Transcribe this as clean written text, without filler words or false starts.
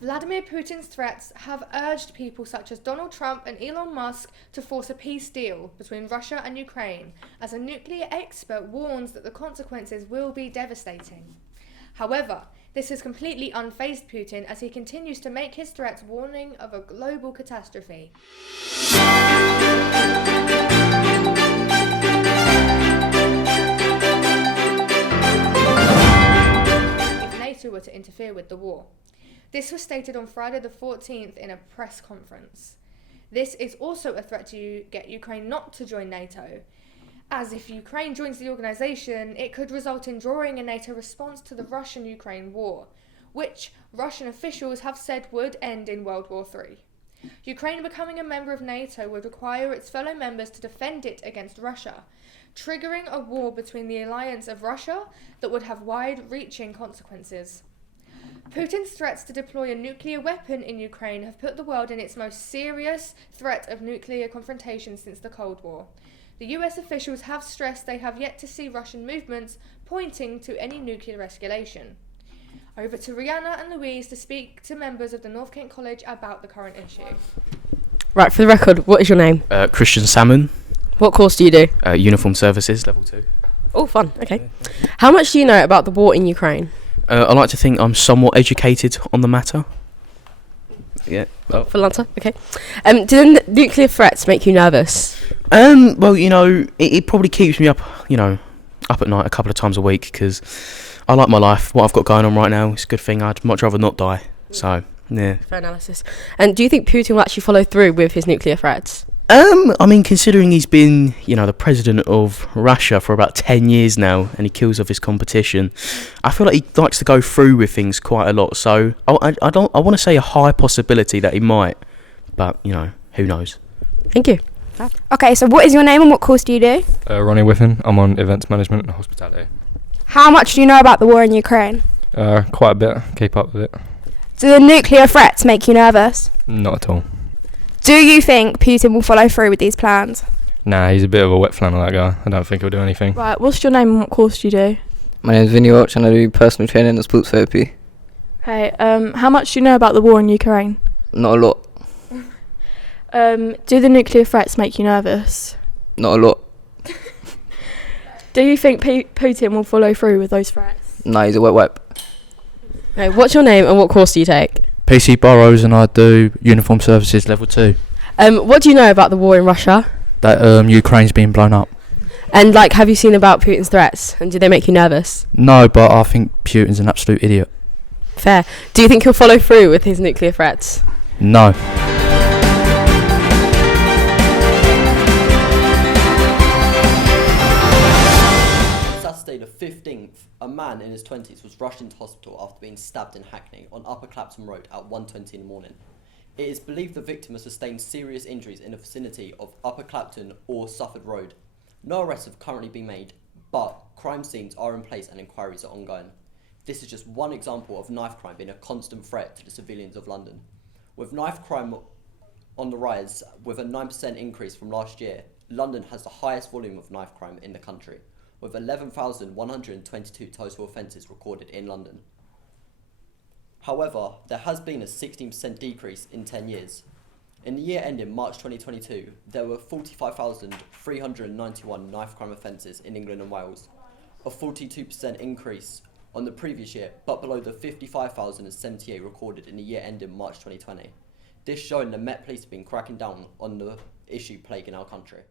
Vladimir Putin's threats have urged people such as Donald Trump and Elon Musk to force a peace deal between Russia and Ukraine, as a nuclear expert warns that the consequences will be devastating. However, this has completely unfazed Putin as he continues to make his threats, warning of a global catastrophe. If NATO were to interfere with the war. This was stated on Friday the 14th in a press conference. This is also a threat to get Ukraine not to join NATO, as if Ukraine joins the organisation, it could result in drawing a NATO response to the Russian-Ukraine war, which Russian officials have said would end in World War III. Ukraine becoming a member of NATO would require its fellow members to defend it against Russia, triggering a war between the alliance of Russia that would have wide-reaching consequences. Putin's threats to deploy a nuclear weapon in Ukraine have put the world in its most serious threat of nuclear confrontation since the Cold War. The US officials have stressed they have yet to see Russian movements pointing to any nuclear escalation. Over to Rihanna and Louise to speak to members of the North Kent College about the current issue. Right, for the record, what is your name? Christian Salmon. What course do you do? Uniform Services, Level 2. Oh, fun, okay. How much do you know about the war in Ukraine? I like to think I'm somewhat educated on the matter. Yeah. Oh. Full answer, okay. Do the nuclear threats make you nervous? Well, it probably keeps me up, up at night a couple of times a week, because I like my life. What I've got going on right now, it's a good thing. I'd much rather not die. So, yeah. Fair analysis. And do you think Putin will actually follow through with his nuclear threats? Considering he's been, the president of Russia for about 10 years now, and he kills off his competition, I feel like he likes to go through with things quite a lot. So I want to say a high possibility that he might, but who knows? Thank you. Okay, so what is your name and what course do you do? Ronnie Whiffen. I'm on events management and hospitality. How much do you know about the war in Ukraine? Quite a bit. Keep up with it. Do the nuclear threats make you nervous? Not at all. Do you think Putin will follow through with these plans? Nah, he's a bit of a wet flannel, that guy. I don't think he'll do anything. Right, what's your name and what course do you do? My name is Vinny Watch and I do personal training and sports therapy. Okay, how much do you know about the war in Ukraine? Not a lot. Do the nuclear threats make you nervous? Not a lot. Do you think Putin will follow through with those threats? Nah, he's a wet wipe. Okay, what's your name and what course do you take? PC Burrows and I do Uniform Services Level 2. What do you know about the war in Russia? That Ukraine's being blown up. And have you seen about Putin's threats and do they make you nervous? No, but I think Putin's an absolute idiot. Fair. Do you think he'll follow through with his nuclear threats? No. Saturday the 15th, a man in his 20s was rushed into hospital after being stabbed in Hackney on Upper Clapton Road at 1:20 in the morning. It is believed the victim has sustained serious injuries in the vicinity of Upper Clapton or Suffolk Road. No arrests have currently been made, but crime scenes are in place and inquiries are ongoing. This is just one example of knife crime being a constant threat to the civilians of London. With knife crime on the rise, with a 9% increase from last year, London has the highest volume of knife crime in the country, with 11,122 total offences recorded in London. However, there has been a 16% decrease in 10 years. In the year ending March 2022, there were 45,391 knife crime offences in England and Wales, a 42% increase on the previous year, but below the 55,078 recorded in the year ending March 2020. This showing the Met Police have been cracking down on the issue plaguing our country.